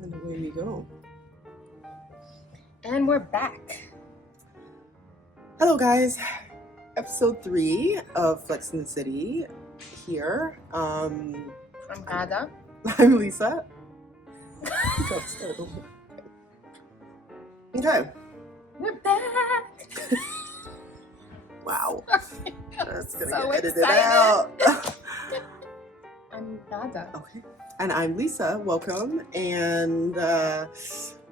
And away we go. And we're back. Hello, guys. Episode 3 of Flex in the City here. I'm Ada. I'm Lisa. Okay. We're back. Wow. Sorry. That's going to So get edited excited. out. I'm Ada. Okay. And I'm Lisa. Welcome. And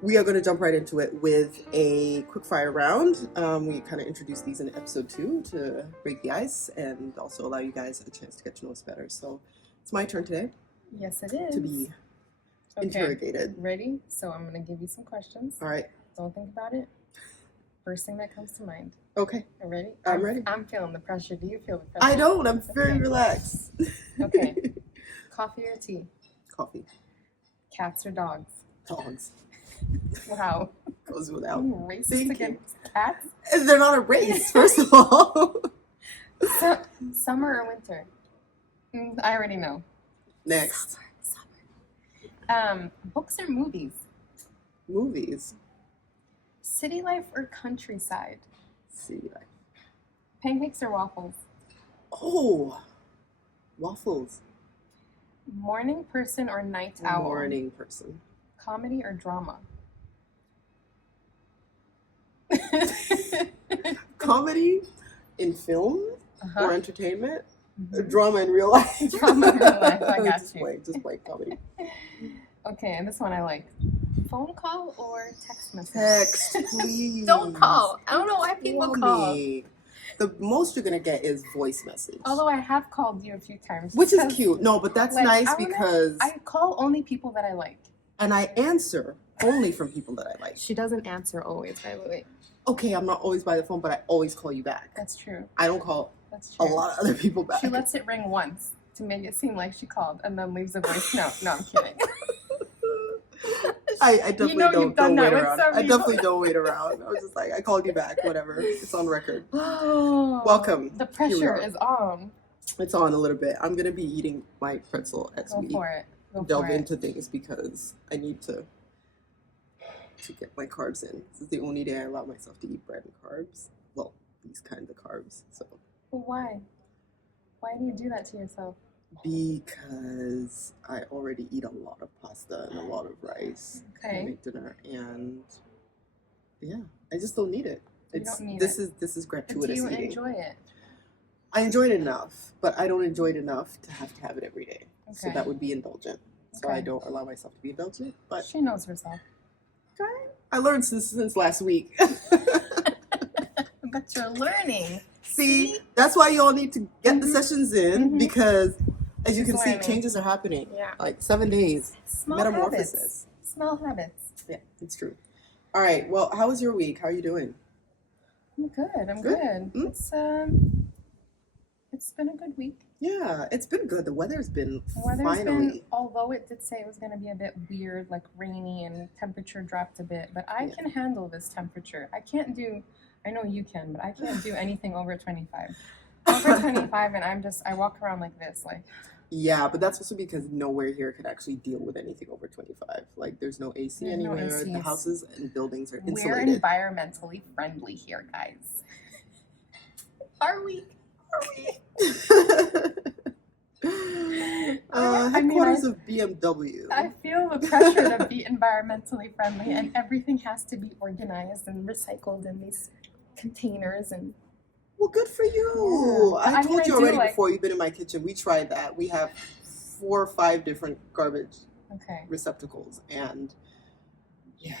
we are going to jump right into it with a quick fire round. We kind of introduced these in episode 2 to break the ice and also allow you guys a chance to get to know us better. So it's my turn today Yes, it is. to be Okay. interrogated. Ready? So I'm going to give you some questions. All right. Don't think about it. First thing that comes to mind. Okay. Are you ready? I'm ready. I'm feeling the pressure. Do you feel the pressure? I don't. I'm very Okay. relaxed. Okay. Coffee or tea? Coffee. Cats or dogs? Dogs. Wow. Goes without. Racist thinking. against cats? They're not a race, first of all. Summer or winter? I already know. Next. Summer. Books or movies? Movies. City life or countryside? City life. Pancakes or waffles? Oh. Waffles. Morning person or night owl? Morning person. Comedy or drama? Comedy in film Uh-huh. or entertainment. Mhm. Drama in real life. Drama in real life, I got just you. Just play comedy. Okay, and this one I like. Phone call or text message? Text, please. Don't call. I don't know why people call. Me. The most you're gonna get is voice message. Although I have called you a few times. Which is because, cute. No, but that's like, nice I don't know. because I call only people that I like. and I answer only from people that I like. She doesn't answer always, by the way. Okay, I'm not always by the phone, but I always call you back. That's true. I don't call That's a true. lot of other people back. She lets it ring once to make it seem like she called and then leaves a voice note. No, I'm kidding. I definitely You know you've done don't wait that with around. some I people. definitely don't wait around. I was just like, I called you back, whatever. It's on record. Oh, Welcome. The Here we pressure are. is on. It's on a little bit. I'm gonna be eating my pretzel as Go we for it. Go delve for it. into things because I need to get my carbs in. This is the only day I allow myself to eat bread and carbs. Well, these kinds of carbs. So Well, why? Why do you do that to yourself? because I already eat a lot of pasta and a lot of rice when I Okay. make dinner, and yeah, I just don't need it. You don't need this it. is But do gratuitous you eating. enjoy it? I enjoy it enough, but I don't enjoy it enough to have it every day. So Okay. that would be indulgent. So I Okay. don't allow myself to be indulgent. But She knows herself. I learned since last week. But you're learning. See, that's why y'all need to get the Mhm. sessions in Mhm. because, as you She's can see, learning. changes are happening. Yeah. Like 7 days. Small Metamorphosis. habits. Small habits. Yeah, it's true. All right. Well, how was your week? How are you doing? I'm good. I'm Good. good. Mm. It's been a good week. Yeah, it's been good. The weather's been The weather's finally. been, although it did say it was going to be a bit weird, like rainy and temperature dropped a bit, but I Yeah. can handle this temperature. I know you can, but I can't do anything over 25. Over 25 and I walk around like this, like, Yeah, but that's also because nowhere here can actually deal with anything over 25. Like, there's no AC There's no anywhere. The ACs. houses and buildings are we're insulated. environmentally friendly here, guys. Are we? Headquarters of BMW. I feel the pressure to be environmentally friendly, and everything has to be organized and recycled in these containers. And Well, good for you. Yeah. I I mean, told I you do already like- before you've been in my kitchen. We tried that. We have 4 or 5 different garbage okay, receptacles, and yeah,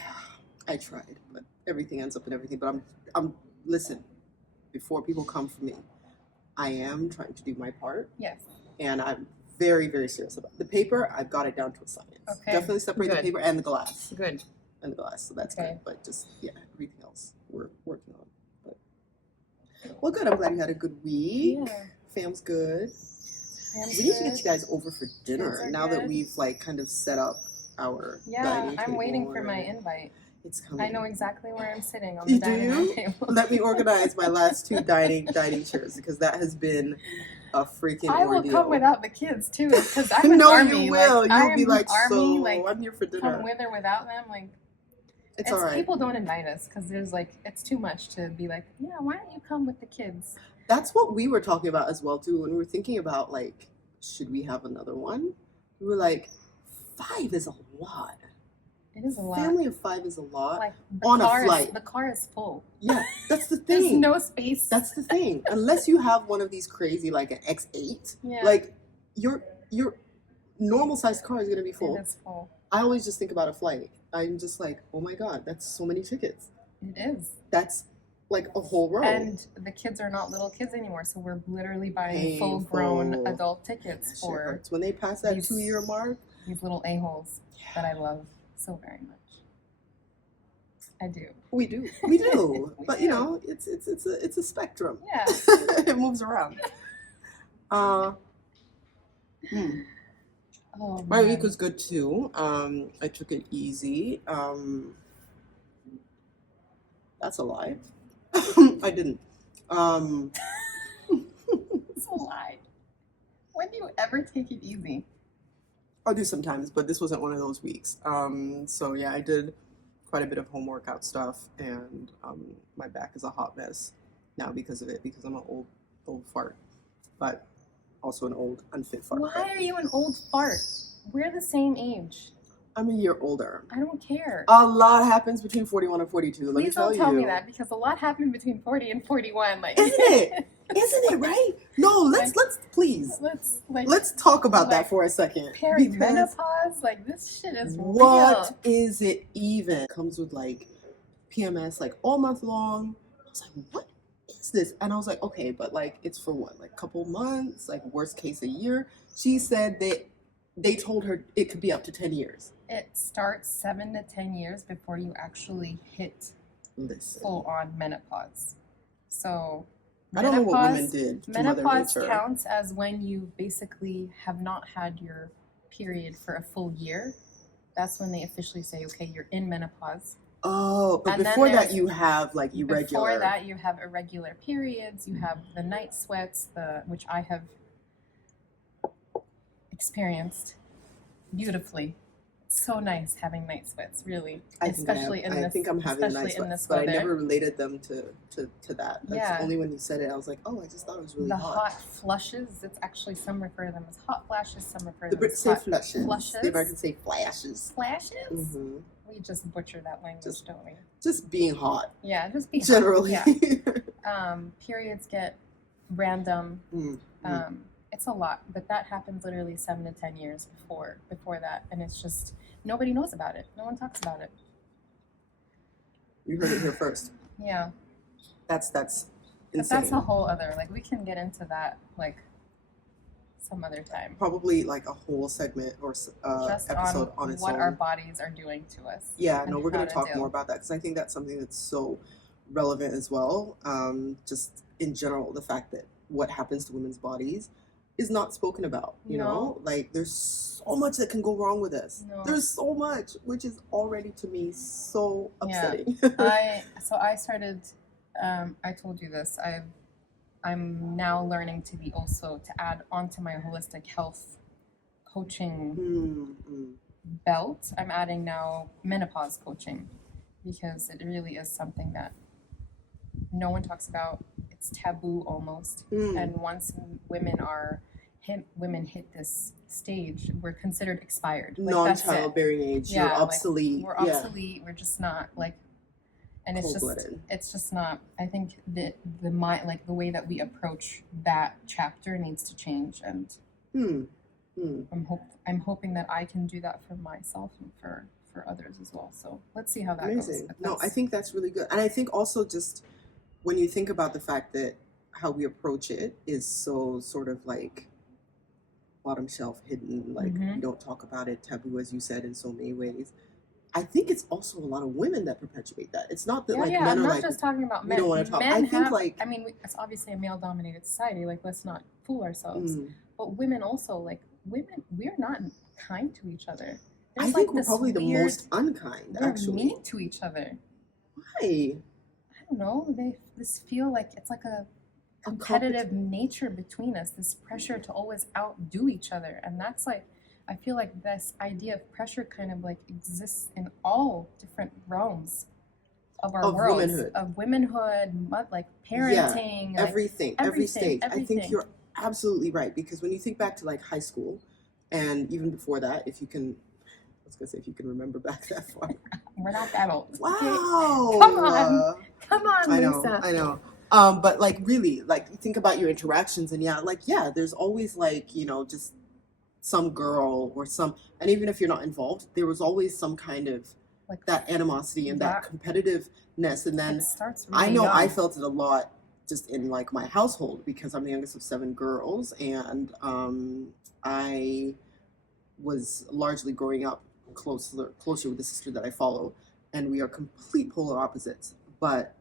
I tried, but everything ends up in everything. But I'm listen. Before people come for me, I am trying to do my part, yes, and I'm very, very serious about it. The paper. I've got it down to a science. Okay, Definitely separate the good. paper and the glass. good. So that's Okay. good. But just everything else we're working on. But well, good. I'm glad you had a good week. Yeah, Fam's good. Sam's We need to good. get you guys over for dinner Kids are now that good. we've like kind of set up our Yeah, dining I'm waiting for table my and invite. It's coming. I know exactly where I'm sitting on the You dining room do? table. Let me organize my last 2 dining chairs because that has been a freaking I will ordeal. come without the kids too, because I'm an No, army. you will. Like, I You'll be am like, army. so Like, I'm here for dinner. come with or without them. Like, It's all right. People don't invite us because there's like it's too much to be like, yeah, why don't you come with the kids? That's what we were talking about as well too when we were thinking about like, should we have another one? We were like, 5 is a lot. It is a lot. Family of 5 is a lot. Like on a flight. The car is full. Yeah, that's the There's thing. no space. That's the thing. Unless you have one of these crazy like an X8, like your normal sized car is gonna be full. It is full. I always just think about a flight. I'm just like, oh my god, that's so many tickets. It is. That's like a whole row. And the kids are not little kids anymore, so we're literally buying full-grown adult tickets for. When they pass that 2-year mark. These little a-holes that I love so very much. I do. We do. But you know, it's a spectrum. Yeah. It moves around. Oh, my week was good too. I took it easy. That's a lie. I didn't. It's a lie. When do you ever take it easy? I'll do sometimes, but this wasn't one of those weeks. So yeah, I did quite a bit of home workout stuff, and my back is a hot mess now because of it, because I'm an old fart, but also an old unfit fart. Why are you an old fart? We're the same age. I'm a year older. I don't care. A lot happens between 41 and 42. Please don't tell me that, because a lot happened between 40 and 41. Like, isn't it? Isn't it right? No, let's please. Let's talk about that for a second. Perimenopause, like this shit is what real. Is it even? It comes with like PMS like all month long. I was like, what is this? And I was like, okay, but like it's for what? Like a couple months, like worst case a year. She said that they told her it could be up to 10 years. It starts 7 to 10 years before you actually hit full on menopause. So I don't know what women did. Menopause counts as when you basically have not had your period for a full year. That's when they officially say, okay, you're in menopause. Oh, but before that you have like irregular. Before that you have irregular periods. You have the night sweats, which I have experienced beautifully. It's so nice having night sweats, really. I think I'm having night sweats, but I never related them to that. That's only when you said it, I was like, oh, I just thought it was really hot. The hot flushes, it's actually, some refer to them as hot flashes, some refer the to them Brits as say hot flushes. flushes. The Americans say flashes. Flashes? Mm-hmm. We just butcher that language, don't we? Just being hot. Yeah, just being generally. Hot. Yeah. Periods get random. It's a lot, but that happens literally 7 to 10 years before that, and it's just nobody knows about it. No one talks about it. You heard it here first. Yeah. That's insane. But that's a whole other, like, we can get into that like some other time. Probably like a whole segment or just episode on its what own. our bodies are doing to us. Yeah, no, we're going to talk more about that because I think that's something that's so relevant as well. Just in general, the fact that what happens to women's bodies is not spoken about, you know? Like, there's so much that can go wrong with us. No. There's so much, which is already, to me, so upsetting. Yeah. I started, I told you this, I'm now learning to add onto my holistic health coaching belt, I'm adding now menopause coaching, because it really is something that no one talks about. It's taboo almost. And once women hit this stage, we're considered expired. Like, non-childbearing age. Yeah, you're obsolete. Like, we're obsolete. We're just not like, and it's just not. I think that the way that we approach that chapter needs to change, and I'm hoping that I can do that for myself and for others as well. So let's see how that goes. No, I think that's really good, and I think also just when you think about the fact that how we approach it is so sort of like bottom shelf hidden, like we don't talk about it, taboo, as you said, in so many ways. I think it's also a lot of women that perpetuate that. It's not that men are I'm not like, just talking about men. We don't want to talk. It's obviously a male-dominated society. Like, let's not fool ourselves. But women also, we're not kind to each other. I think we're probably the most unkind. Actually, we're mean to each other. Why? I don't know. They feel like it's like competitive nature between us, this pressure to always outdo each other. And that's like, I feel like this idea of pressure kind of like exists in all different realms of our world, of womanhood, like parenting, everything, every stage. I think you're absolutely right, because when you think back to like high school and even before that, if you can, I was gonna say if you can remember back that far. We're not that old. Wow. Okay? Come on, Lisa. I know. But like really, like think about your interactions, and there's always like, you know, just some girl or some, and even if you're not involved, there was always some kind of like that animosity and that competitiveness. And then really I know young. I felt it a lot just in like my household, because I'm the youngest of 7 girls, and I was largely growing up closer with the sister that I follow, and we are complete polar opposites. But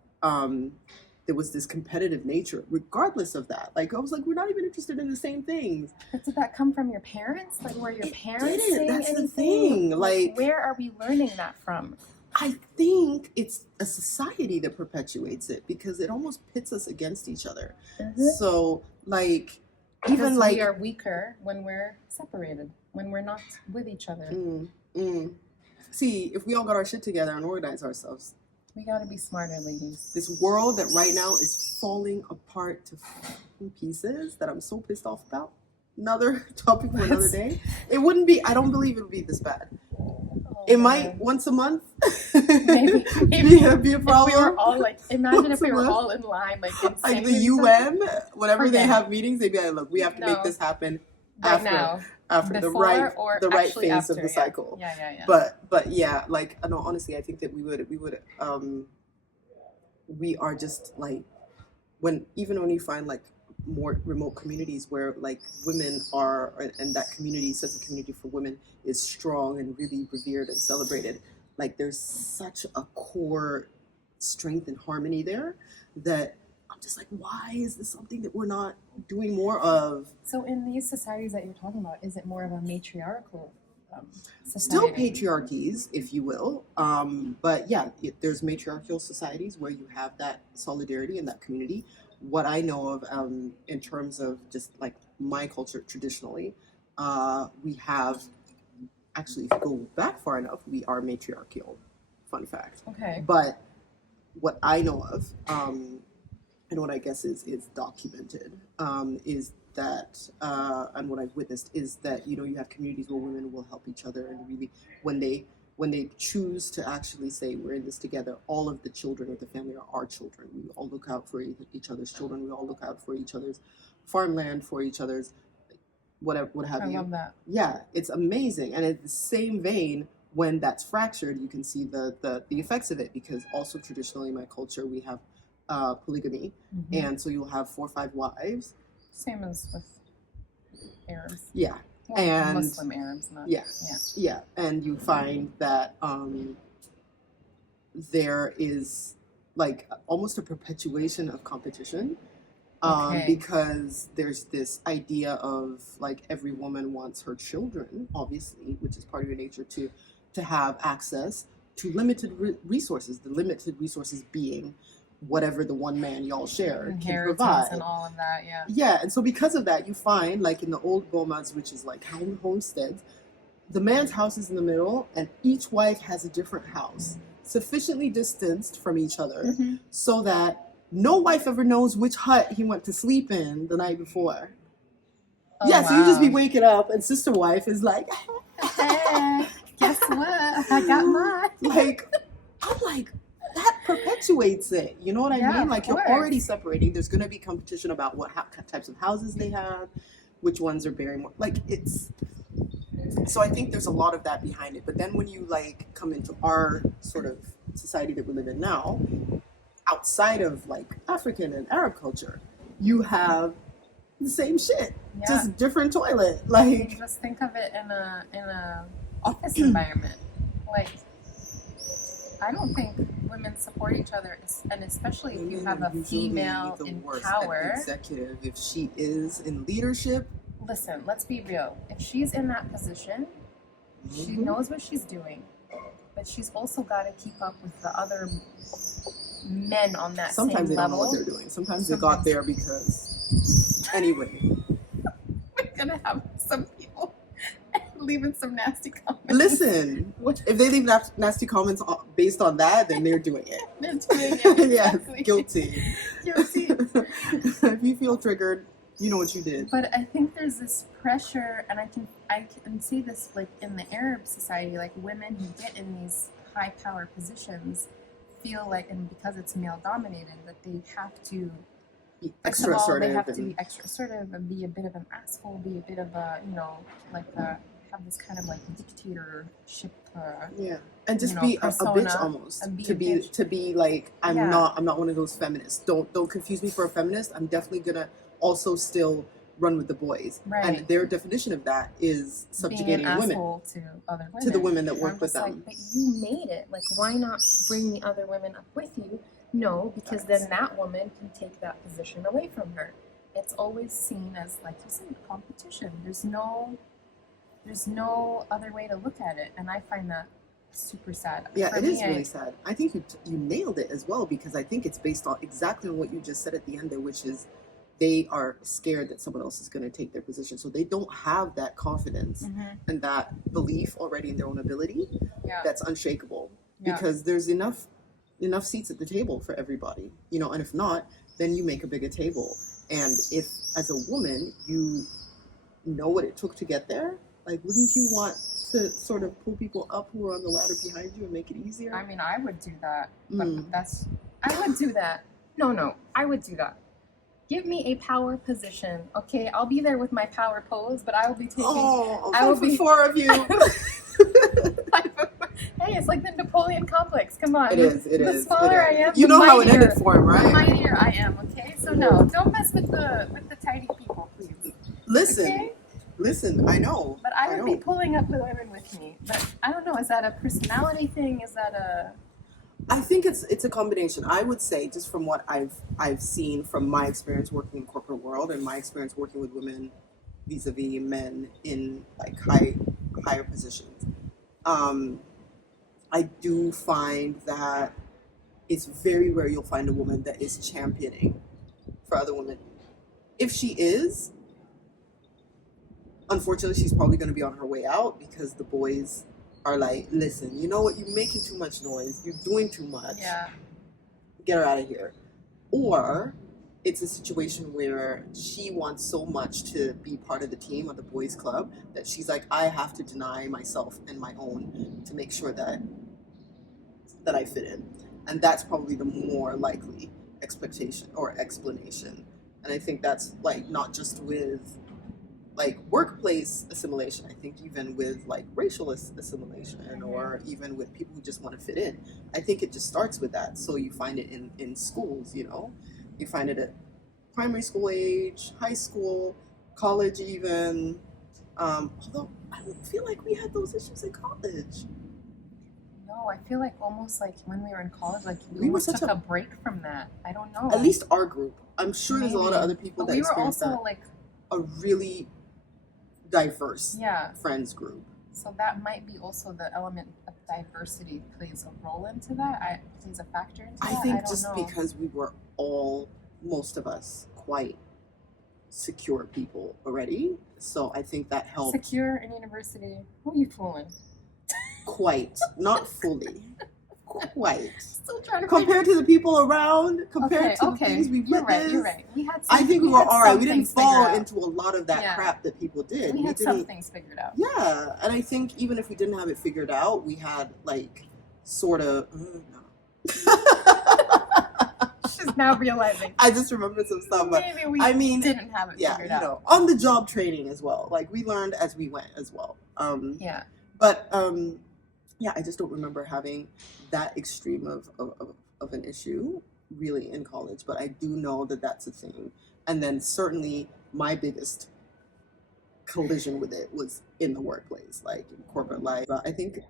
there was this competitive nature regardless of that. Like I was like, we're not even interested in the same things. But did that come from your parents? Like were your parents saying that's anything? The thing. Like where are we learning that from? I think it's a society that perpetuates it, because it almost pits us against each other. Mm-hmm. So like even like we are weaker when we're separated, when we're not with each other. See, if we all got our shit together and organize ourselves, we gotta be smarter, ladies. This world that right now is falling apart to pieces that I'm so pissed off about. Another topic for another day. It wouldn't be, I don't believe it would be this bad. It might once a month maybe be a problem. If we were all like, imagine if we were all in line, like the UN, whenever they have meetings, they'd be like, look, we have to make this happen after the right phase of the cycle. Yeah. But yeah, like no, honestly, I think that we are just like when you find like more remote communities where like women are, and that community, sense of community for women is strong and really revered and celebrated. Like there's such a core strength and harmony there that I'm just like, why is this something that we're not doing more of? So in these societies that you're talking about, is it more of a matriarchal society? Still patriarchies, if you will. But yeah, there's matriarchal societies where you have that solidarity and that community. What I know of in terms of just like my culture traditionally, we have, actually, if you go back far enough, we are matriarchal. Fun fact. Okay. But what I know of, and what I guess is documented, is that, and what I've witnessed is that, you know, you have communities where women will help each other, and really when they choose to actually say we're in this together, all of the children of the family are our children. We all look out for each other's children. We all look out for each other's farmland, for each other's what have you. I love that. Yeah, it's amazing. And in the same vein, when that's fractured, you can see the effects of it, because also traditionally in my culture we have polygamy, and so you'll have 4 or 5 wives. Same as with Arabs. Yeah. Well, and Muslim Arabs, not and you find that there is like almost a perpetuation of competition, because there's this idea of like every woman wants her children, obviously, which is part of your nature, to have access to limited resources, the limited resources being whatever the one man y'all share can provide. And all of that, Yeah, and so because of that, you find, like in the old bomas, which is like homesteads, the man's house is in the middle, and each wife has a different house, sufficiently distanced from each other, so that no wife ever knows which hut he went to sleep in the night before. So you just be waking up, and sister wife is like, hey, guess what? I got mine. Like, I'm like, that perpetuates it. You know what I mean? Like, you're already separating. There's going to be competition about what types of houses they have, which ones are bearing more. Like, it's... So I think there's a lot of that behind it. But then when you, like, come into our sort of society that we live in now, outside of, like, African and Arab culture, you have the same shit. Just different toilet. Like... Just think of it in a office environment. Like... I don't think women support each other, and especially if you have a female in power. Executive, if she is in leadership. Listen, let's be real. If she's in that position, she knows what she's doing, but she's also got to keep up with the other men on that Sometimes same they don't know level. what they're doing. Sometimes they got there because anyway. We're gonna have some people leaving some nasty comments. Listen, if they leave nasty comments based on that, then they're doing it. They're doing it. Exactly. Yes, guilty. Guilty. If you feel triggered, you know what you did. But I think there's this pressure, and I can see this like in the Arab society, like women who get in these high power positions feel like, and because it's male dominated, that they have to be extra assertive. They have to be extra assertive and be a bit of an asshole, be a bit of a, have this kind of like dictatorship. And just be a bitch almost. To be like, I'm not one of those feminists. Don't confuse me for a feminist. I'm definitely gonna also still run with the boys. Right. And their definition of that is subjugating women to other women, to the women that work with them. Like, but you made it. Like, why not bring the other women up with you? No, because then that woman can take that position away from her. It's always seen as, like you said, competition. There's no other way to look at it, and I find that super sad. Yeah, it is really sad. I think you nailed it as well, because I think it's based on exactly what you just said at the end there, which is they are scared that someone else is going to take their position, so they don't have that confidence and that belief already in their own ability that's unshakable, because there's enough seats at the table for everybody, and if not, then you make a bigger table. And if as a woman you know what it took to get there, like, wouldn't you want to sort of pull people up who are on the ladder behind you and make it easier? I mean, I would do that, but I would do that. No, I would do that. Give me a power position, okay? I'll be there with my power pose, but I will be taking. I will be 4 of you. Hey, it's like the Napoleon complex. Come on. It is. The smaller I am, you know how it ended for him, right? The mightier I am. Okay, so no, don't mess with the tiny people, please. Listen. Okay? Listen, I know. But I would be pulling up the women with me. But I don't know. Is that a personality thing? Is that a? I think it's a combination. I would say, just from what I've seen from my experience working in corporate world and my experience working with women vis-a-vis men in like higher positions, I do find that it's very rare you'll find a woman that is championing for other women. If she is, unfortunately, she's probably going to be on her way out, because the boys are like, listen, you know what? You're making too much noise. You're doing too much. Yeah. Get her out of here. Or it's a situation where she wants so much to be part of the team of the boys club that she's like, I have to deny myself and my own to make sure that I fit in. And that's probably the more likely expectation or explanation. And I think that's like not just with like workplace assimilation. I think even with like racial assimilation, or even with people who just want to fit in. I think it just starts with that. So you find it in schools, you find it at primary school age, high school, college even. Although I don't feel like we had those issues in college. No, I feel like almost like when we were in college, like we almost took a break from that. I don't know. At least our group. I'm sure there's a lot of other people that experience that. We were also like a really diverse friends group. So that might be also the element of diversity plays a role into that. Plays a factor into that. I think because we were all, most of us, quite secure people already. So I think that helped. Secure in university? Who are you fooling? Quite. Not fully. Quite. Still trying to compared to the people around, compared to the things we witnessed. You're right. I think we were all right. We didn't fall into a lot of that crap that people did. We had some things figured out. Yeah, and I think even if we didn't have it figured out, we had like sort of. She's now realizing. I just remembered some stuff, but maybe we didn't have it figured out. On the job training as well. Like we learned as we went as well. But I just don't remember having that extreme of an issue really in college, but I do know that that's a thing. And then certainly my biggest collision with it was in the workplace, like in corporate life. But I think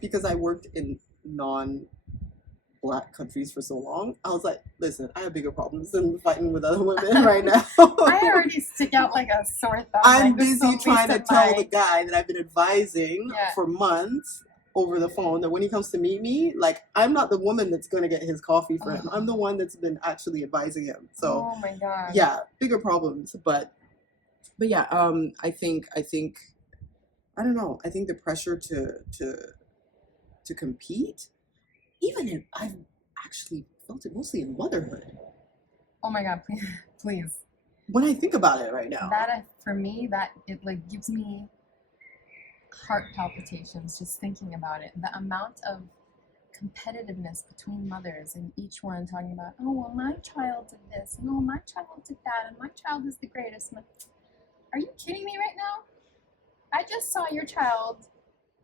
because I worked in non-Black countries for so long, I was like, listen, I have bigger problems than fighting with other women right now. I already stick out like a sore thumb. I'm busy trying to tell the guy that I've been advising for months over the phone that when he comes to meet me, like I'm not the woman that's going to get his coffee for him. I'm the one that's been actually advising him. So oh my god. yeah, bigger problems. But yeah, I think I don't know. I think the pressure to compete, even if I've actually felt it mostly in motherhood. Oh my god, please. When I think about it right now, That for me, that it like gives me heart palpitations just thinking about it. The amount of competitiveness between mothers and each one talking about, oh well, my child did this, and oh my child did that, and my child is the greatest. Are you kidding me right now? I just saw your child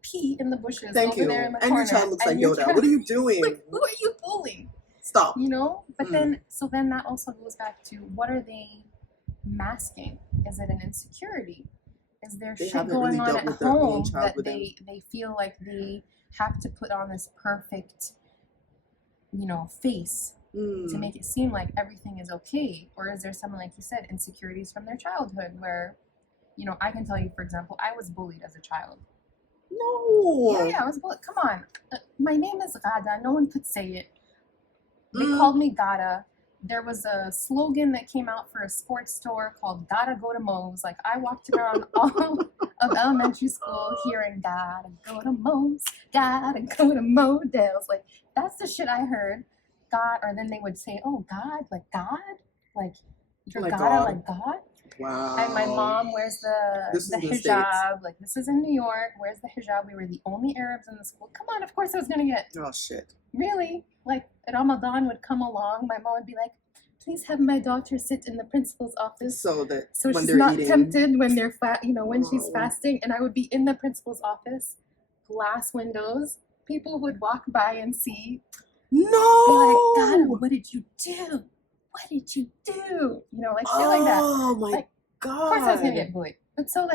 pee in the bushes there in the and corner. Your child looks like Yoda. What are you doing? Like, who are you bullying? Stop. You know? But then that also goes back to, what are they masking? Is it an insecurity? Is there shit going on at home that they feel like they have to put on this perfect, face to make it seem like everything is okay? Or is there something, like you said, insecurities from their childhood where, I can tell you, for example, I was bullied as a child. No. Yeah, I was bullied. Come on. My name is Gada. No one could say it. They called me Gada. There was a slogan that came out for a sports store called Gotta Go to Mo's. Like, I walked around all of elementary school hearing Gotta go to Mo's, gotta go to Modell's. Like, that's the shit I heard. God, or then they would say, oh, God, like God? Like, you're like Gotta God. Like God? Wow. And my mom wears the hijab. Like, this is in New York. Where's the hijab? We were the only Arabs in the school. Come on, of course I was going to get. Oh, shit. Really? Like, Ramadan would come along. My mom would be like, please have my daughter sit in the principal's office so she's not tempted when they're when she's fasting. And I would be in the principal's office, glass windows. People would walk by and see. No. Be like, God, what did you do? What did you do? Like shit like that. Oh my God. Of course I was gonna get bullied. But so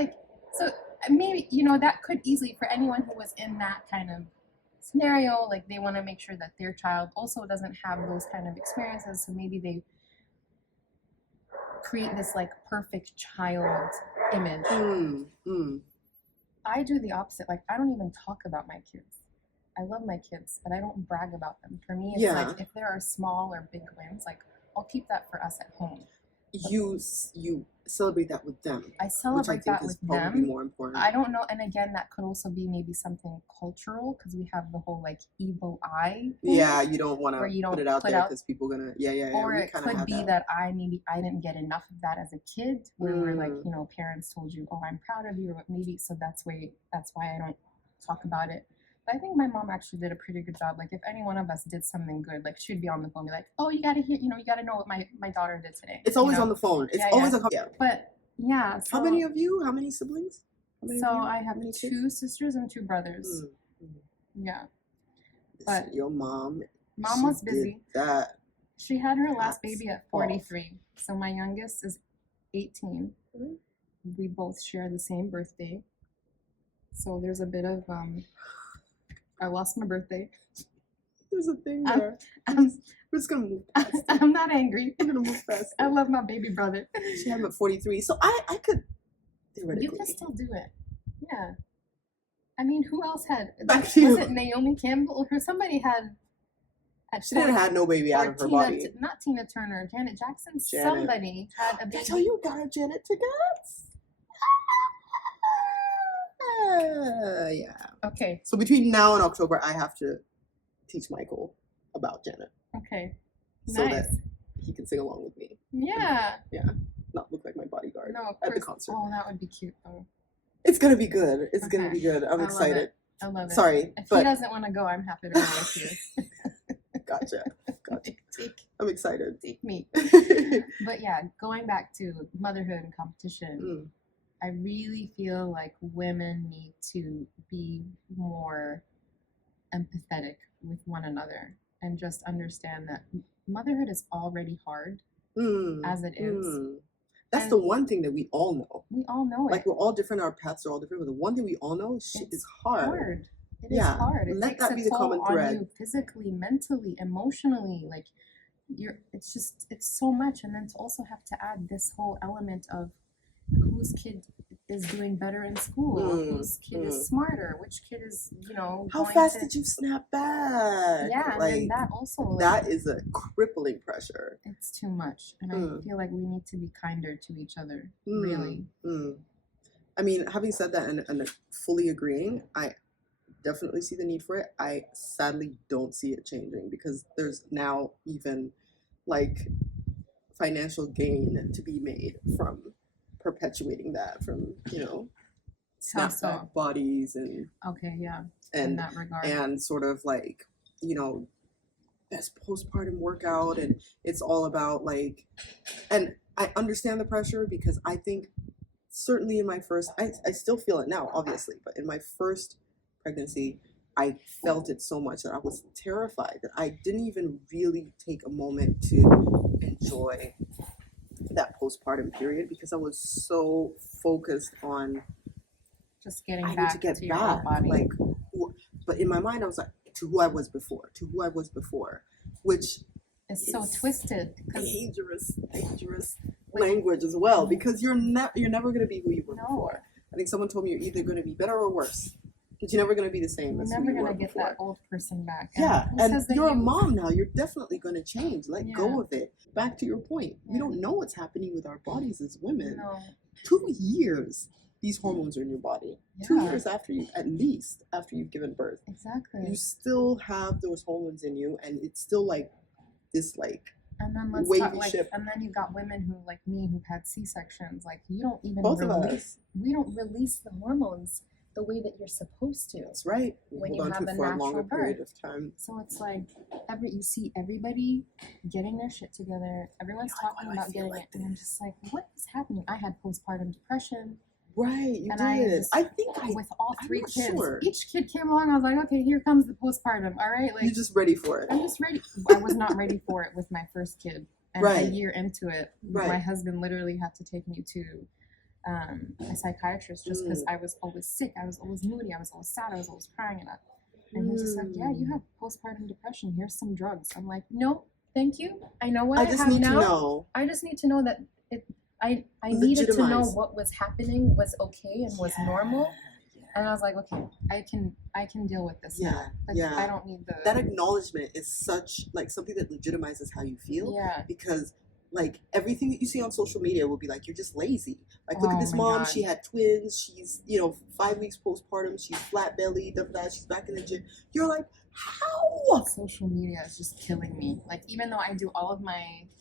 maybe, that could easily, for anyone who was in that kind of scenario, like they want to make sure that their child also doesn't have those kind of experiences. So maybe they create this like perfect child image. I do the opposite. Like, I don't even talk about my kids. I love my kids, but I don't brag about them. For me, it's like, if there are small or big wins, like, I'll keep that for us at home. You celebrate that with them. I celebrate that with them. More important. I don't know, and again, that could also be maybe something cultural, because we have the whole like evil eye thing. Yeah, you don't want to put it out there because people are gonna. Yeah. Or it could be that I didn't get enough of that as a kid, where we're like, parents told you, oh, I'm proud of you, or maybe so that's why I don't talk about it. I think my mom actually did a pretty good job. Like, if any one of us did something good, like, she'd be on the phone, be like, oh, you gotta hear, you gotta know what my daughter did today. It's always on the phone. It's always a But yeah. So, how many of you? How many siblings? I have 2 sisters and 2 brothers. Yeah. But your mom was busy. That she had her last baby at 43. So my youngest is 18. We both share the same birthday. So there's a bit of I lost my birthday. There's a thing there. We're just gonna move past it. I'm not angry. I'm gonna move past it. I love my baby brother. She had him at 43. So I could theoretically. You can still do it. Yeah. I mean, who else had? Was it Naomi Campbell or somebody had? She didn't have no baby out of her body. Not Tina Turner, Janet Jackson. Somebody had a baby. That's how you got a Janet to get. Yeah. Okay. So between now and October, I have to teach Michael about Janet. Okay. So that he can sing along with me. Yeah. Yeah. Not look like my bodyguard at the concert. Oh, that would be cute though. It's gonna be good. It's gonna be good. I'm excited. I love it. Sorry, if he doesn't want to go, I'm happy to go with you. Gotcha. I'm excited. Take me. But yeah, going back to motherhood and competition. I really feel like women need to be more empathetic with one another and just understand that motherhood is already hard as it is. That's the one thing that we all know. We all know it. Like, we're all different, our paths are all different, but the one thing we all know is shit is hard. It is hard. It let takes that be the common thread. on you physically, mentally, emotionally. Like, it's so much. And then to also have to add this whose kid is doing better in school, whose kid is smarter, which kid is, how fast did you snap back? Yeah, and then that also, that is a crippling pressure. It's too much, and I feel like we need to be kinder to each other, really. I mean, having said that and fully agreeing, I definitely see the need for it. I sadly don't see it changing because there's now even like financial gain to be made from perpetuating that, from snapback bodies and in that regard, and sort of like best postpartum workout, and it's all about like, and I understand the pressure because I think certainly in my first, I still feel it now obviously, but in my first pregnancy I felt it so much that I was terrified that I didn't even really take a moment to enjoy that postpartum period because I was so focused on just getting back to your own body. Like, but in my mind I was like, to who I was before, which is so twisted. Dangerous language as well, because you're never going to be who you were before. I think someone told me you're either going to be better or worse, but you're never going to be the same as who you were before. You're never going to get that old person back. And you're a mom now. You're definitely going to change. Let go of it. Back to your point. We don't know what's happening with our bodies as women. No. 2 years these hormones are in your body. 2 years after you've given birth. Exactly. You still have those hormones in you, and it's still like this and then and then you've got women who, like me, who've had C-sections. Like, you don't even we don't release the hormones the way that you're supposed to. That's right. When you have a natural birth. So it's like you see everybody getting their shit together. Everyone's talking about getting it, and I'm just like, what is happening? I had postpartum depression. Right, you did. I think with all 3 kids, each kid came along. I was like, okay, here comes the postpartum. All right, like, you're just ready for it. I'm just ready. I was not ready for it with my first kid, and a year into it, my husband literally had to take me to a psychiatrist just because I was always sick. I was always moody. I was always sad. I was always crying, and he was just like, yeah, you have postpartum depression. Here's some drugs. I'm like, no, thank you. I know what I have now. I just need to know that it. I needed to know what was happening was okay and was normal, and I was like, okay, I can deal with this now. I don't need that acknowledgement is such like something that legitimizes how you feel. Because like everything that you see on social media will be like, you're just lazy. Like, look at this mom. God. She had twins. She's 5 weeks postpartum. She's flat belly. She's back in the gym. You're like, how? Social media is just killing me. Like, even though I do all of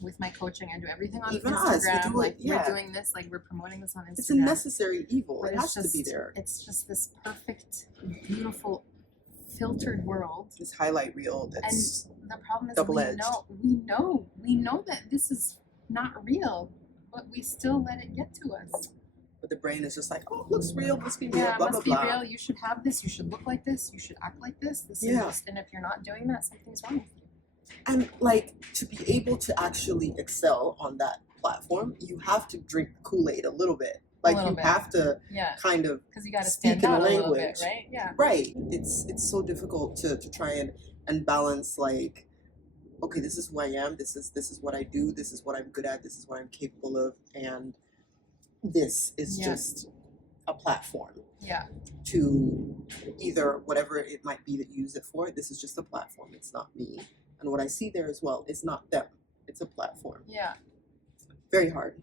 with my coaching, I do everything on even Instagram. We're doing this, like, we're promoting this on Instagram. It's a necessary evil. It has to be there. It's just this perfect, beautiful, filtered world. This highlight reel that's and the problem is double-edged. We know that this is not real, but we still let it get to us. But the brain is just like, oh, it looks real, must be real, blah, must blah, be blah. real. You should have this. You should look like this. You should act like this. And if you're not doing that, something's wrong with you. And like, to be able to actually excel on that platform, you have to drink the Kool-Aid a little bit. Like, have to kind of because you got to speak stand out in the a language, little bit, right? Yeah. Right. It's so difficult to try and balance, like, okay, this is who I am. This is what I do. This is what I'm good at. This is what I'm capable of. And this is just a platform to either whatever it might be that you use it for. This is just a platform. It's not me. And what I see there as well is not them. It's a platform. Yeah. Very hard.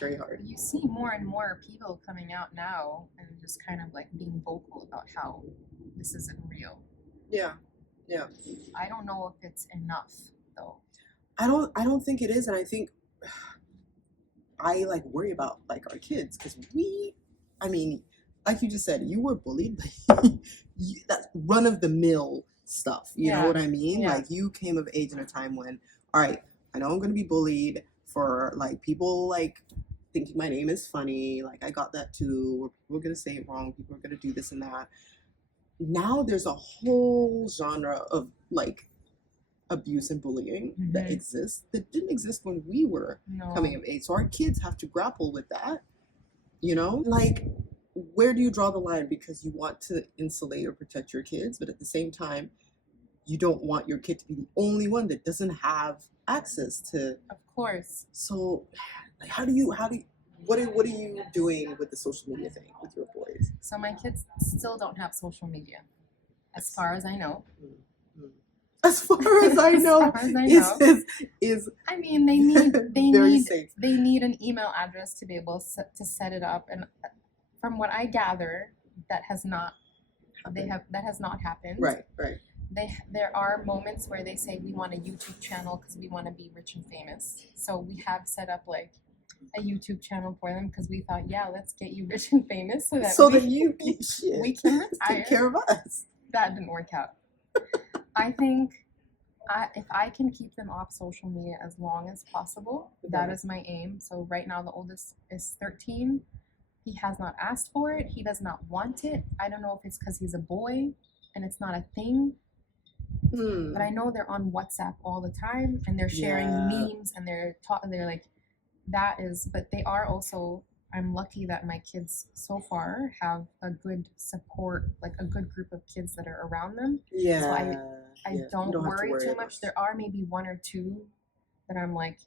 Very hard. You see more and more people coming out now and just kind of like being vocal about how this isn't real. Yeah. Yeah. I don't know if it's enough though. I don't think it is, and I think I like worry about like our kids because like you just said, you were bullied, but that's run of the mill stuff. You know what I mean? Yeah. Like, you came of age in a time when, all right, I know I'm gonna be bullied for like people like thinking my name is funny. Like, I got that too. Or people are gonna say it wrong. People are gonna do this and that. Now there's a whole genre of like abuse and bullying that exists that didn't exist when we were coming of age. So our kids have to grapple with that. Like, where do you draw the line? Because you want to insulate or protect your kids, but at the same time, you don't want your kid to be the only one that doesn't have access to. Of course. So, like, how do you? what are you doing with the social media thing with your boys? So my kids still don't have social media, as far as I know. As far as I know, is I mean, they need safe. They need an email address to be able to set it up, and from what I gather, that has not happened. Right. There are moments where they say we want a YouTube channel because we want to be rich and famous. So we have set up like a YouTube channel for them because we thought, yeah, let's get you rich and famous so that we can retire. Take care of us. That didn't work out. I think if I can keep them off social media as long as possible, that is my aim. So right now the oldest is 13. He has not asked for it. He does not want it. I don't know if it's because he's a boy and it's not a thing. But I know they're on WhatsApp all the time and they're sharing memes and they're like, that is, but they are also, I'm lucky that my kids so far have a good support, like a good group of kids that are around them. Yeah. So I don't worry too much. There are maybe one or two that I'm like,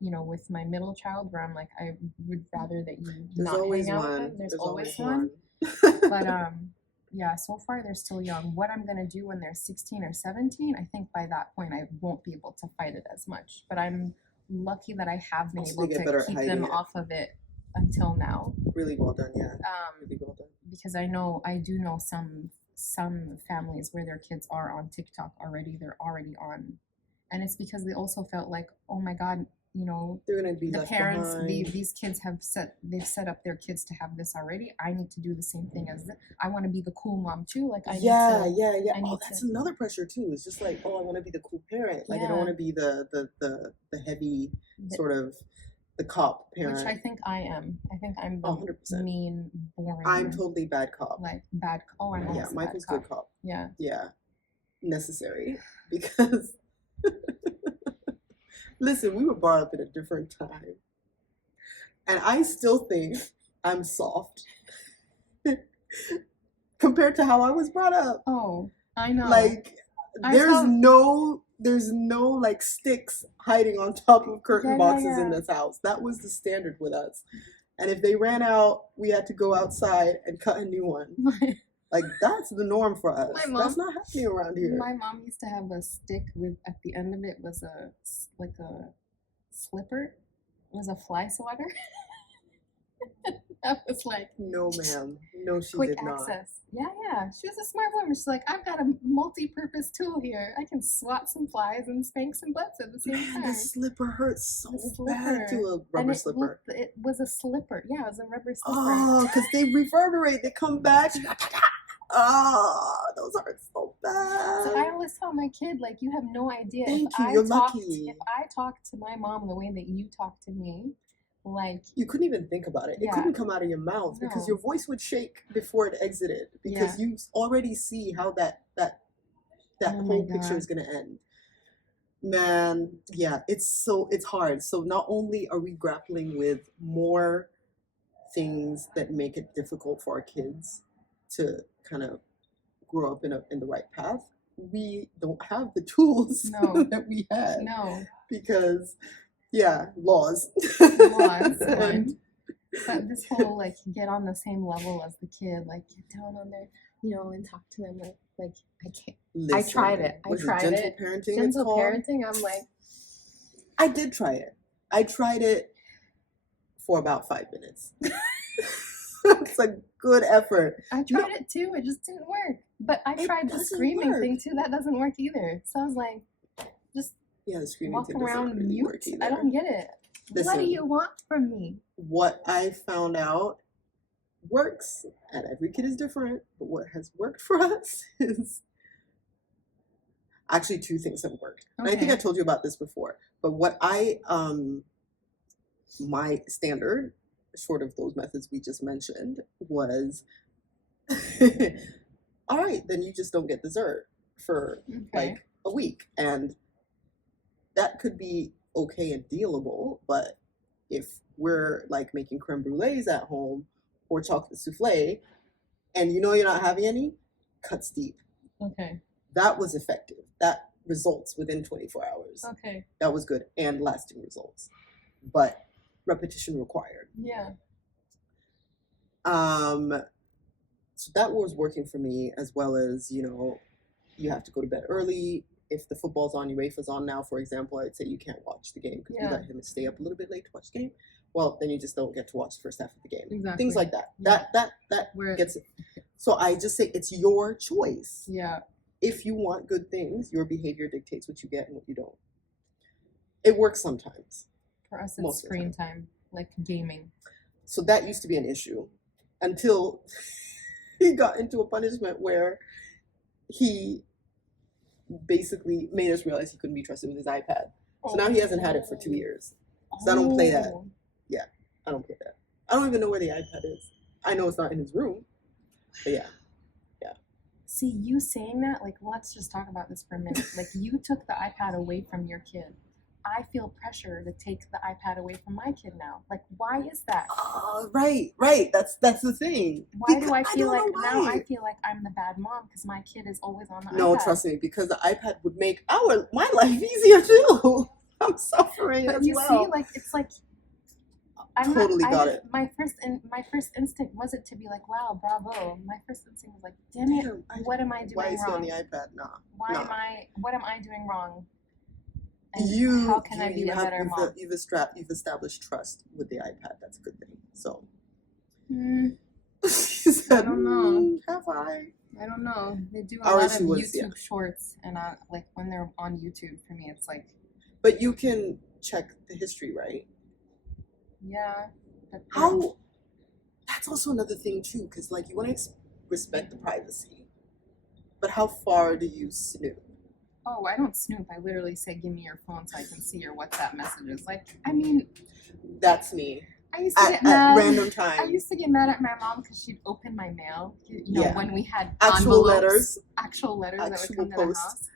you know, with my middle child where I'm like, I would rather that you not hang out with them. There's always one. But yeah, so far they're still young. What I'm gonna do when they're 16 or 17, I think by that point I won't be able to fight it as much. But I'm lucky that I have been able to keep them off of it until now. Really well done, yeah. Really well done. Because I do know some families where their kids are on TikTok already. They're already on, and it's because they also felt like, oh my God, you know, they're gonna be the left parents. behind. These kids they've set up their kids to have this already. I need to do the same thing as this. I want to be the cool mom too. Like I That's another pressure too. It's just like, oh, I want to be the cool parent. Like I don't want to be the heavy sort of the cop parent. Which I think I am. I think I'm the 100%. mean, boring. I'm totally bad cop. Like bad. Oh, I'm almost Michael's bad good cop. Yeah. Yeah. Necessary because. Listen, we were brought up in a different time. And I still think I'm soft compared to how I was brought up. Oh, I know. Like, there's no like sticks hiding on top of curtain boxes in this house. That was the standard with us. And if they ran out, we had to go outside and cut a new one. Like, that's the norm for us. That's not happening around here. My mom used to have a stick with, at the end of it was a slipper. It was a fly swatter. That was like... No, ma'am. No, she quick did not. access. Yeah. She was a smart woman. She's like, I've got a multi-purpose tool here. I can swat some flies and spank some butts at the same time. The slipper hurts so bad to a rubber slipper. It was a slipper. Yeah, it was a rubber slipper. Oh, because they reverberate. They come back. Oh, those hurt so bad. So I always tell my kid, like, you have no idea. You're lucky. If I talked to my mom the way that you talk to me, like... You couldn't even think about it. It couldn't come out of your mouth because your voice would shake before it exited because you already see how that whole picture is going to end. Man, yeah, it's hard. So not only are we grappling with more things that make it difficult for our kids to kind of grow up in the right path, we don't have the tools that we had. No. Because, laws. But this whole, like, get on the same level as the kid, like, get down on their, you know, and talk to them, like I can't. Listen, I tried it. Gentle parenting. Gentle parenting. I'm like, I did try it. I tried it for about 5 minutes. It's a good effort. I tried it too. It just didn't work. But I tried the screaming thing too. That doesn't work either. So I was like, just the screaming walk thing around doesn't really work mute. I don't get it. What do you want from me? What I found out works, and every kid is different, but what has worked for us is actually 2 things have worked. Okay. And I think I told you about this before, but what my standard, short of those methods we just mentioned, was all right, then you just don't get dessert for like a week. And that could be okay and dealable, but if we're like making creme brulees at home or chocolate souffle and you know you're not having any, cuts deep. Okay. That was effective. That results within 24 hours. Okay. That was good and lasting results. But repetition required. Yeah. So that was working for me, as well as, you know, you have to go to bed early. If the football's on, UEFA's on now, for example, I'd say you can't watch the game because we let him stay up a little bit late to watch the game. Well, then you just don't get to watch the first half of the game. Exactly. Things like that. That gets it. So I just say it's your choice. Yeah. If you want good things, your behavior dictates what you get and what you don't. It works sometimes. For us, it's screen time, like gaming. So that used to be an issue until he got into a punishment where he basically made us realize he couldn't be trusted with his iPad. So now he hasn't had it for 2 years. So I don't play that. Yeah, I don't play that. I don't even know where the iPad is. I know it's not in his room. But yeah. See, you saying that, like, let's just talk about this for a minute. Like, you took the iPad away from your kid. I feel pressure to take the iPad away from my kid now. Like, why is that? Right. That's the thing. Why do I feel like now I feel like I'm the bad mom because my kid is always on the iPad? No, trust me, because the iPad would make my life easier too. I'm suffering but as you well. see, like, it's like got it. My first instinct wasn't to be like, wow, bravo. My first instinct was like, damn it, what am I doing wrong? Why is he on the iPad? What am I doing wrong? And how can I be a better mom? You've established trust with the iPad. That's a good thing. So I don't know. Have I? I don't know. They do a lot of YouTube shorts, and like when they're on YouTube, for me, it's like. But you can check the history, right? Yeah. How? That's also another thing too, because like you want to respect the privacy, but how far do you snoop? Oh, I don't snoop. I literally say, "Give me your phone so I can see your WhatsApp messages." Like, I mean, that's me. I used to get mad at random times. I used to get mad at my mom because she'd open my mail. You know, when we had actual letters that would come to the house.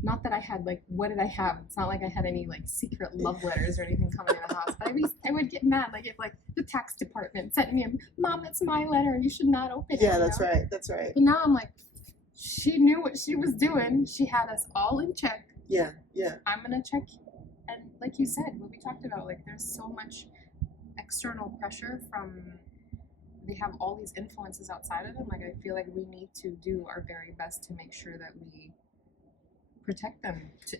Not that I had, like, what did I have? It's not like I had any, like, secret love letters or anything coming to the house. But I would get mad, like, if, like, the tax department sent me Mom, it's my letter. You should not open it. Yeah, that's right. That's right. But now I'm like, she knew what she was doing. She had us all in check. Yeah. I'm going to check. And like you said, what we talked about, like, there's so much external pressure from, they have all these influences outside of them. Like, I feel like we need to do our very best to make sure that we protect them to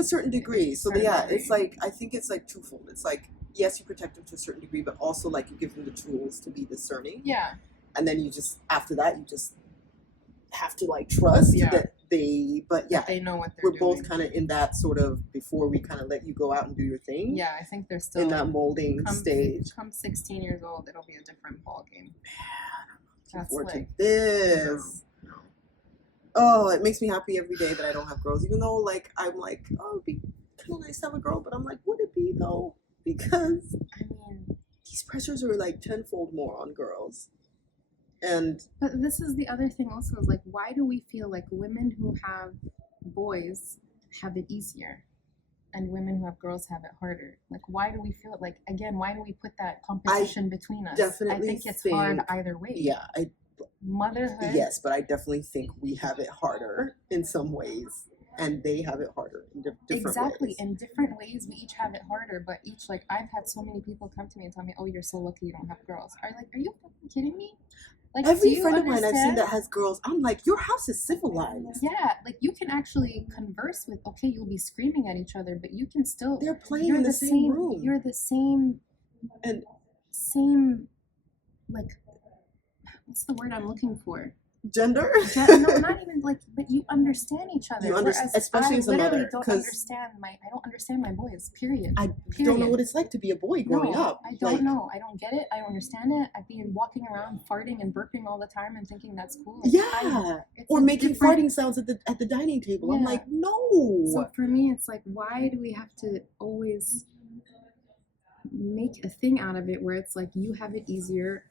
a certain degree. So it's like, I think it's like twofold. It's like, yes, you protect them to a certain degree, but also like you give them the tools to be discerning. Yeah. And then you just, after that, you just have to like trust that they know what they're doing. We're both kind of in that sort of, before we kind of let you go out and do your thing. Yeah, I think they're still in that molding stage. Come 16 years old, it'll be a different ball game. That's like this. Oh, it makes me happy every day that I don't have girls, even though like I'm like, oh, it'd be kind of nice to have a girl, but I'm like, would it be though? Because I mean, these pressures are like tenfold more on girls. But this is the other thing also, is like, why do we feel like women who have boys have it easier and women who have girls have it harder? Like, why do we feel like, again, why do we put that competition between us? I think it's hard either way. Yeah, motherhood. Yes, but I definitely think we have it harder in some ways, and they have it harder in different ways. In different ways, we each have it harder, but each, like, I've had so many people come to me and tell me, oh, you're so lucky you don't have girls. Are you fucking kidding me? Like, every friend of mine I've seen that has girls, I'm like, your house is civilized. Yeah, like, you can actually converse with, okay, you'll be screaming at each other, but you can still, they're playing in the same room. You're the same, like, what's the word I'm looking for? Gender? No, not even like, but you understand each other. You understand, especially as a mother. I don't understand my boys, period. I don't know what it's like to be a boy growing up. I don't know. I don't get it. I don't understand it. I've been walking around farting and burping all the time and thinking that's cool. Like, or making farting sounds at the dining table. I'm like, no. So for me, it's like, why do we have to always make a thing out of it where it's like, you have it easier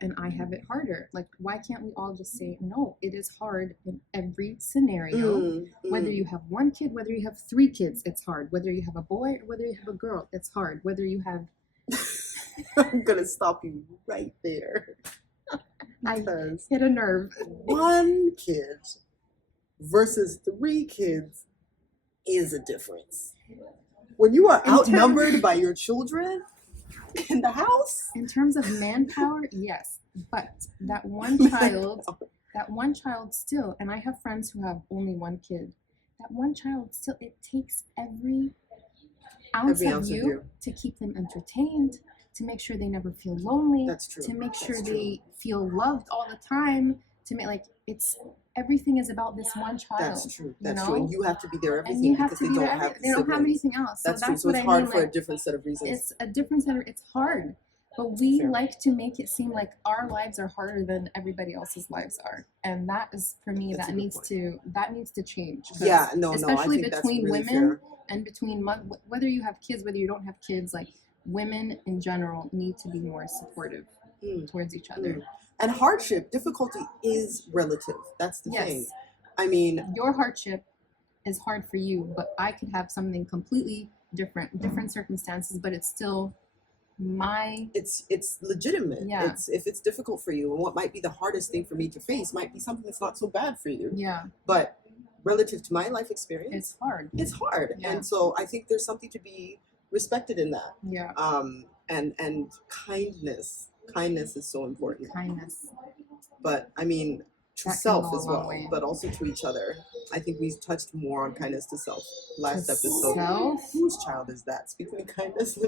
and I have it harder? Like, why can't we all just say, no, it is hard in every scenario. Whether you have one kid, whether you have 3 kids, it's hard. Whether you have a boy or whether you have a girl, it's hard. Whether you have... I'm going to stop you right there. I hit a nerve. 1 kid versus 3 kids is a difference. When you are outnumbered by your children, cook in the house. In terms of manpower, yes. But that one child still, and I have friends who have only one kid, that one child still, it takes every ounce of you to keep them entertained, to make sure they never feel lonely. That's true. To make sure they feel loved all the time, to make, like, it's, everything is about this one child. That's true. That's true. And you have to be there everything, and you have because to be there. They don't have anything else. That's so true. that's So what it's I hard mean, for like, a different set of reasons. It's a different set of, it's hard. But we Fair. like to make it seem like our lives are harder than everybody else's lives are, and that is, for me, That's that needs to change. Yeah, no, especially I think between that's really women fair. and between whether you have kids, whether you don't have kids, like, women in general need to be more supportive towards each other. And hardship, difficulty is relative. That's the thing. I mean, your hardship is hard for you, but I could have something completely different circumstances, but it's still it's legitimate. Yeah. If it's difficult for you, and what might be the hardest thing for me to face might be something that's not so bad for you. Yeah. But relative to my life experience, it's hard. It's hard. Yeah. And so I think there's something to be respected in that. Yeah. And kindness. Kindness is so important. Kindness. But I mean, to that self as well, but also to each other. I think we touched more on kindness to self last episode. Self? Whose child is that? Speaking of kindness,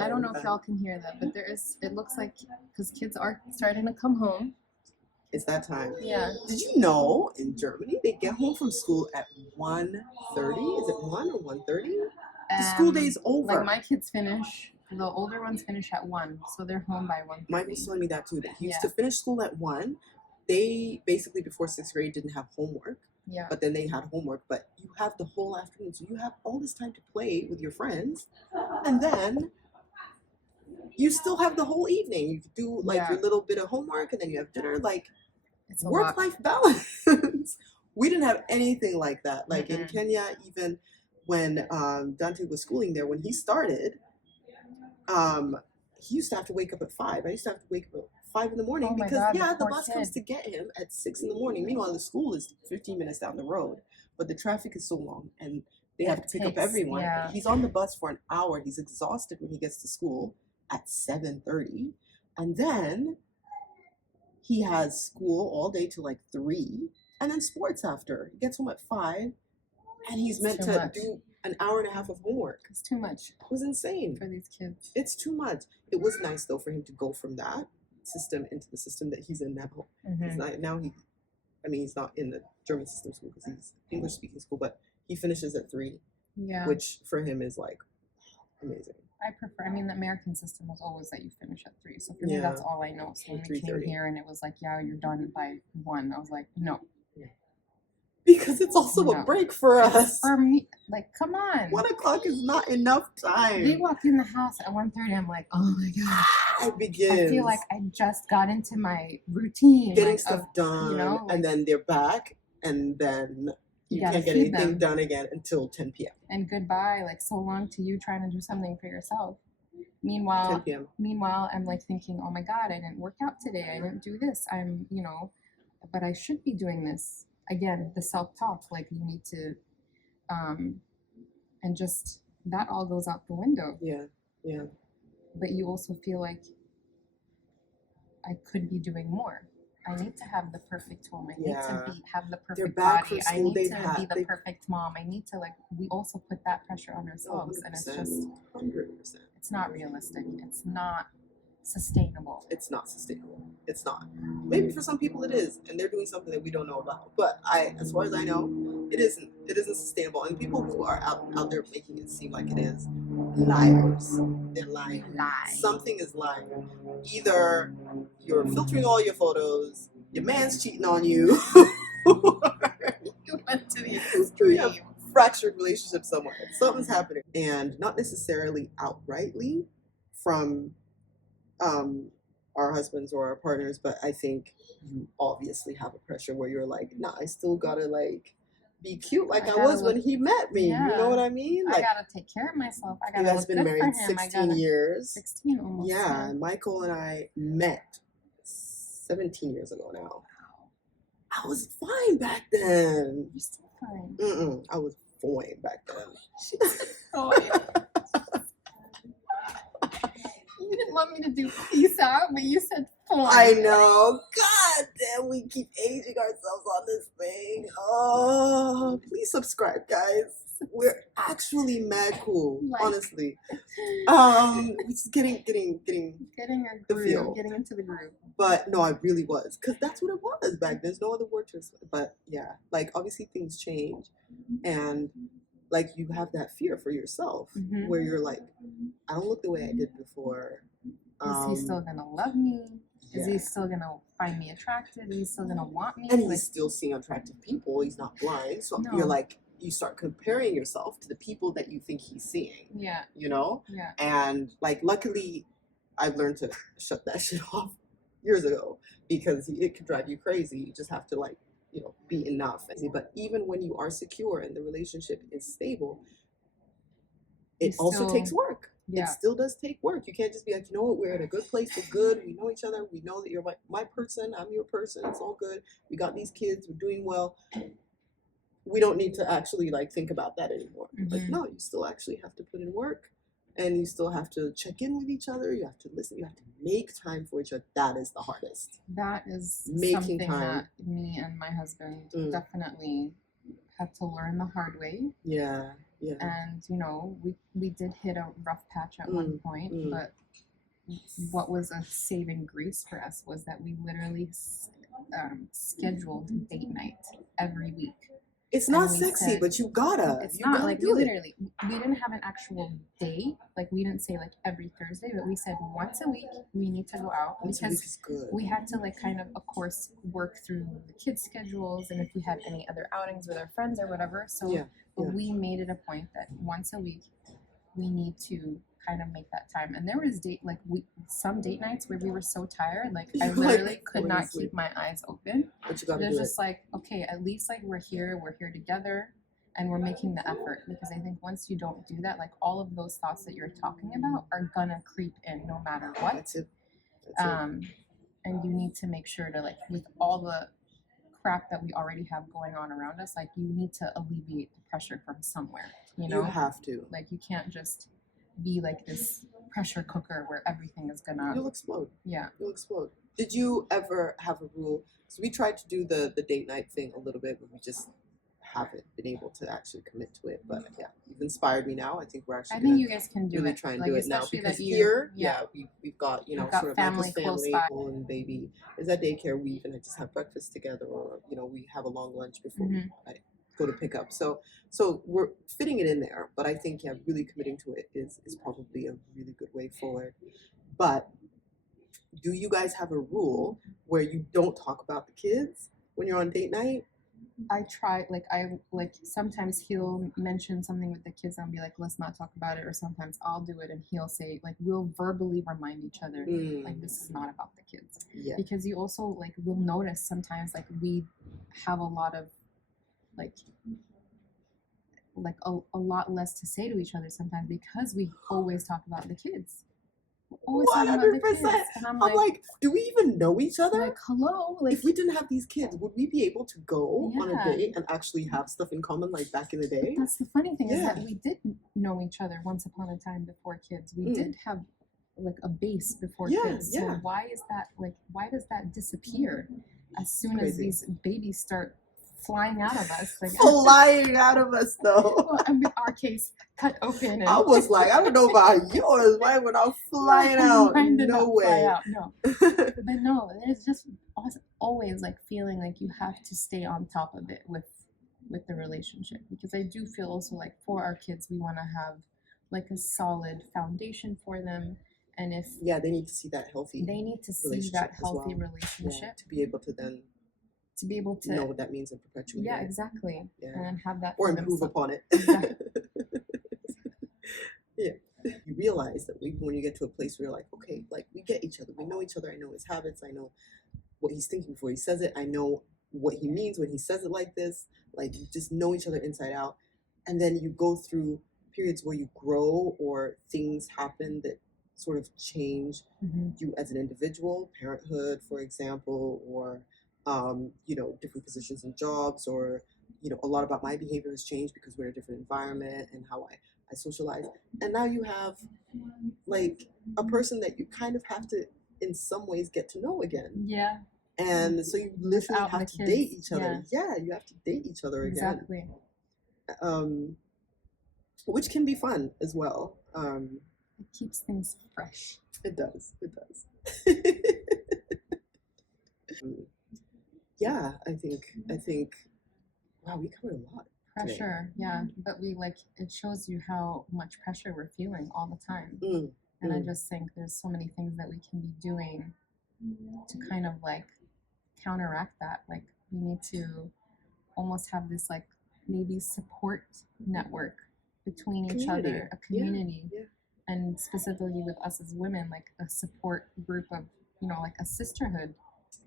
I don't know if y'all can hear that, but it looks like, because kids are starting to come home. It's that time. Yeah. Did you know in Germany they get home from school at 1:30? Is it 1 or 1:30? The school day's over. Like, my kids finish, the older ones finish at 1, so they're home by 1:30. Mike was telling me that too, that he used to finish school at 1. They basically, before 6th grade, didn't have homework. Yeah. But then they had homework. But you have the whole afternoon, so you have all this time to play with your friends, and then you still have the whole evening. You could do your little bit of homework, and then you have dinner. Like, it's work-life balance. We didn't have anything like that. Like in Kenya, even when Dante was schooling there, when he started, he used to have to wake up at 5. I used to have to wake up at 5 in the morning because the bus comes to get him at 6 in the morning. Meanwhile, the school is 15 minutes down the road, but the traffic is so long and they have to pick up everyone. Yeah. He's on the bus for an hour. He's exhausted when he gets to school at 7:30, and then he has school all day till like 3, and then sports after. He gets home at 5, and he's meant to do an hour and a half of homework. It's too much. It was insane for these kids. It's too much. It was nice though for him to go from that system into the system that he's in now. Now he's not in the German system school because he's English speaking school, but he finishes at 3. Yeah. Which for him is like amazing. The American system was always that you finish at 3. So for me, that's all I know. So when we came here and it was like, you're done by 1, I was like, no. Because it's also a break for us. For me, like, come on. 1 o'clock is not enough time. They walk in the house at 1:30. I'm like, oh my god. It begins. I feel like I just got into my routine. Getting stuff done, and then they're back, and then you can't get anything done again until 10 p.m. And goodbye, like, so long to you trying to do something for yourself. Meanwhile, 10 p.m. I'm like thinking, oh my god, I didn't work out today. I didn't do this. But I should be doing this. Again, the self-talk, like, you need to, and just, that all goes out the window. Yeah. But you also feel like I could be doing more. I need to have the perfect home. I need to have the perfect body. I need to be the perfect mom. I need to, like, we also put that pressure on ourselves. And it's just, 100%. It's not realistic. It's not sustainable. It's not sustainable. It's not. Maybe for some people it is, and they're doing something that we don't know about. But as far as I know, it isn't. It isn't sustainable. And people who are out there making it seem like it is, liars. They're lying. Something is lying. Either you're filtering all your photos, your man's cheating on you, you went to the extreme. You have fractured relationship somewhere. Something's happening, and not necessarily outrightly from our husbands or our partners, but I think you obviously have a pressure where you're like, nah, I still gotta like be cute like I was when he met me. You know what I mean? Like, I gotta take care of myself. I gotta. You guys been married 16 years. 16 almost. Yeah, Michael and I met 17 years ago now. I was fine back then. You're still fine. I was fine back then. Oh yeah. want me to do peace out, but you said form. I know. God damn, we keep aging ourselves on this thing. Oh, please subscribe, guys. We're actually mad cool, Like- honestly. We're just getting our the groove, feel. getting into the groove. But no, I really was, because that's what it was back. There's no other word to explain. But yeah, like obviously things change, and like you have that fear for yourself, where you're like, I don't look the way I did before. Is he still gonna love me? Is he Yeah. still gonna find me attractive? Is he still gonna want me? And Like, he's still seeing attractive people. He's not blind. So No. you're like, you start comparing yourself to the people that you think he's seeing, yeah, you know? yeah. And like, luckily, I've learned to shut that shit off years ago, because it could drive you crazy. You just have to like, you know, be enough. But even when you are secure and the relationship is stable, it also takes work. Yeah. It still does take work. You can't just be like, you know what, we're in a good place, we're good, we know each other, we know that you're my person, I'm your person, it's all good, we got these kids, we're doing well. We don't need to actually like think about that anymore. Like, no, you still actually have to put in work, and you still have to check in with each other, you have to listen, you have to make time for each other. That is the hardest. That is Making something time. that me and my husband definitely had to learn the hard way. Yeah. Yeah. And you know, we did hit a rough patch at one point, but what was a saving grace for us was that we literally scheduled date night every week. It's not sexy, but you gotta. It's you not gotta like do we it. literally. We didn't have an actual day. Like we didn't say like every Thursday, but we said once a week we need to go out, Once a week because is good. we had to like kind of course work through the kids' schedules and if we had any other outings with our friends or whatever. So we made it a point that once a week we need to kind of make that time. And there was some date nights where we were so tired, like I literally could not keep my eyes open. But you gotta There's do just like, okay, at least like we're here together and we're making the effort, because I think once you don't do that, like all of those thoughts that you're talking about are gonna creep in no matter what. That's it. And you need to make sure to like, with all the crap that we already have going on around us, like you need to alleviate the pressure from somewhere, you know? You have to. Like you can't just be like this pressure cooker where everything is gonna... You'll explode. Yeah. You'll explode. Did you ever have a rule? So we tried to do the date night thing a little bit, but we just haven't been able to actually commit to it. But yeah, you've inspired me now. I think we're actually I think you guys can do really it. try and like, do it now, especially because that you, here, yeah, we've got, you know, we've got sort of family Michael's close family by. and baby is at daycare. We even just have breakfast together, or you know, we have a long lunch before we go to pick up. So we're fitting it in there. But I think really committing to it is probably a really good way forward. But do you guys have a rule where you don't talk about the kids when you're on date night? I try, like sometimes he'll mention something with the kids and I'll be like, let's not talk about it. Or sometimes I'll do it and he'll say, like, we'll verbally remind each other, like, this is not about the kids. Yeah. Because you also, like, will notice sometimes, like, we have a lot of, like a lot less to say to each other sometimes because we always talk about the kids. Always talking about the kids. 100%. And I'm like, do we even know each other? Like, hello? Like, if we didn't have these kids, would we be able to go on a Yeah. date and actually have stuff in common like back in the day? that's the funny thing is that we did know each other once upon a time before kids. We did have like a base before kids. So why is that, like, why does that disappear as soon as these babies start flying out of us? Like, flying out of us, though. Well, in our case, cut open. And I was like, I don't know about yours. Why would I flying out? Mine did No not way. fly out, no. But no, there's just always like feeling like you have to stay on top of it with the relationship, because I do feel also like for our kids we want to have like a solid foundation for them, and if they need to see that healthy. They need to see that healthy relationship to be able to then know what that means and perpetuate. Yeah, exactly. Yeah. And have that or for improve themselves. upon it. Exactly. Yeah. You realize that even when you get to a place where you're like, okay, like we get each other, we know each other, I know his habits, I know what he's thinking before he says it, I know what he means when he says it like this, like you just know each other inside out. And then you go through periods where you grow or things happen that sort of change you as an individual, parenthood, for example, or you know, different positions and jobs, or you know, a lot about my behavior has changed because we're in a different environment, and how I I socialize, and now you have like a person that you kind of have to in some ways get to know again. Yeah. And so you literally Without have the to kids. date each other. Yeah, you have to date each other again. Exactly. Which can be fun as well. It keeps things fresh. It does. It does. Yeah, I think. Wow, we covered a lot. Pressure, yeah, but we like it shows you how much pressure we're feeling all the time. And I just think there's so many things that we can be doing to kind of like counteract that. Like we need to almost have this like maybe support network between each other, a community, and specifically with us as women, like a support group of, like a sisterhood.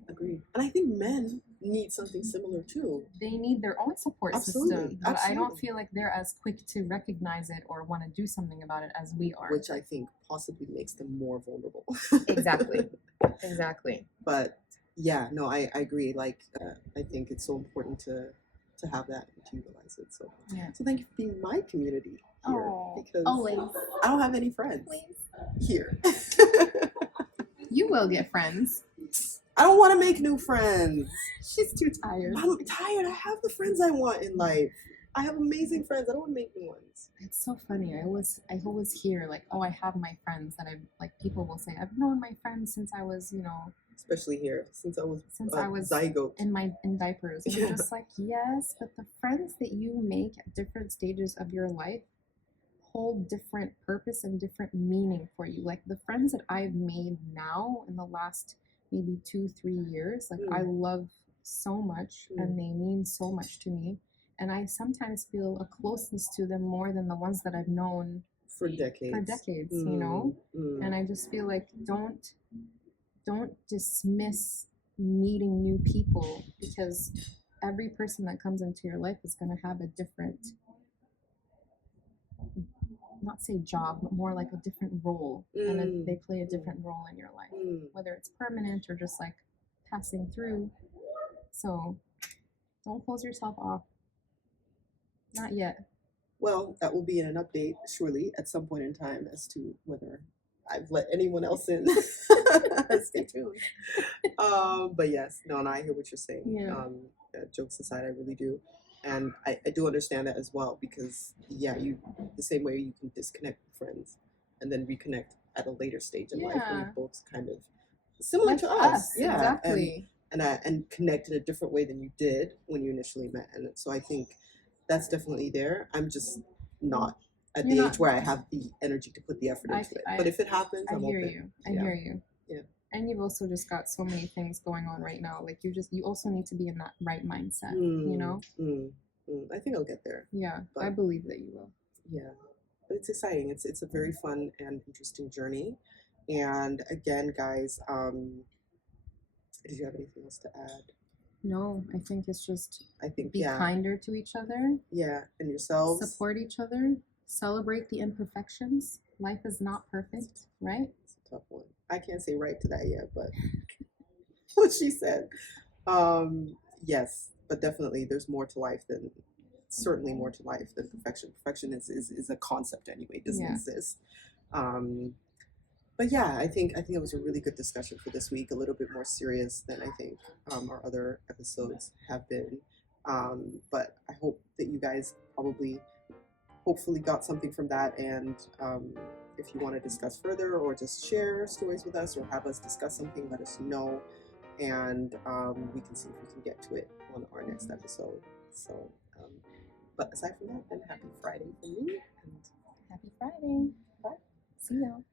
Agreed. And I think men need something similar too. They need their own support system, but I don't feel like they're as quick to recognize it or want to do something about it as we are. Which I think possibly makes them more vulnerable. Exactly. But yeah, no, I agree. Like, I think it's so important to have that and to utilize it. So, so thank you for being my community here. Because always. I don't have any friends here. You will get friends. I don't want to make new friends. She's too tired. I'm tired. I have the friends I want in life. I have amazing friends. I don't want to make new ones. It's so funny. I always hear like, oh, I have my friends that people will say, I've known my friends since I was, especially here, since I was zygote in diapers. And I'm just like, yes, but the friends that you make at different stages of your life hold different purpose and different meaning for you. Like the friends that I've made now in the last maybe 2-3 years, like I love so much and they mean so much to me. And I sometimes feel a closeness to them more than the ones that I've known for decades, And I just feel like don't dismiss meeting new people, because every person that comes into your life is going to have a different, not say job, but more like a different role, and they play a different role in your life, whether it's permanent or just like passing through. So don't close yourself off. Not yet. Well, that will be in an update surely at some point in time as to whether I've let anyone else in. Stay tuned. But yes, no, and I hear what you're saying. Jokes aside, I really do. And I do understand that as well, because you the same way you can disconnect with friends and then reconnect at a later stage in life when you're both kind of similar to us. Exactly. And connect in a different way than you did when you initially met. And so I think that's definitely there. I'm just not at the age where I have the energy to put the effort into it. But if it happens, I'm open. I hear you. Yeah. And you've also just got so many things going on right now. Like you also need to be in that right mindset, I think I'll get there. Yeah, but I believe that you will. Yeah, but it's exciting. It's a very fun and interesting journey. And again, guys, did you have anything else to add? No, I think it's just be kinder to each other. Yeah, and yourselves. Support each other. Celebrate the imperfections. Life is not perfect, right? It's a tough one. I can't say right to that yet, but what she said. Yes, but definitely there's certainly more to life than perfection. Perfection is a concept anyway. It doesn't exist. But yeah, I think it was a really good discussion for this week. A little bit more serious than I think our other episodes have been. But I hope that you guys hopefully got something from that. And if you want to discuss further or just share stories with us or have us discuss something, let us know. And we can see if we can get to it on our next episode. So, but aside from that, then happy Friday for me. And happy Friday. Bye. See y'all.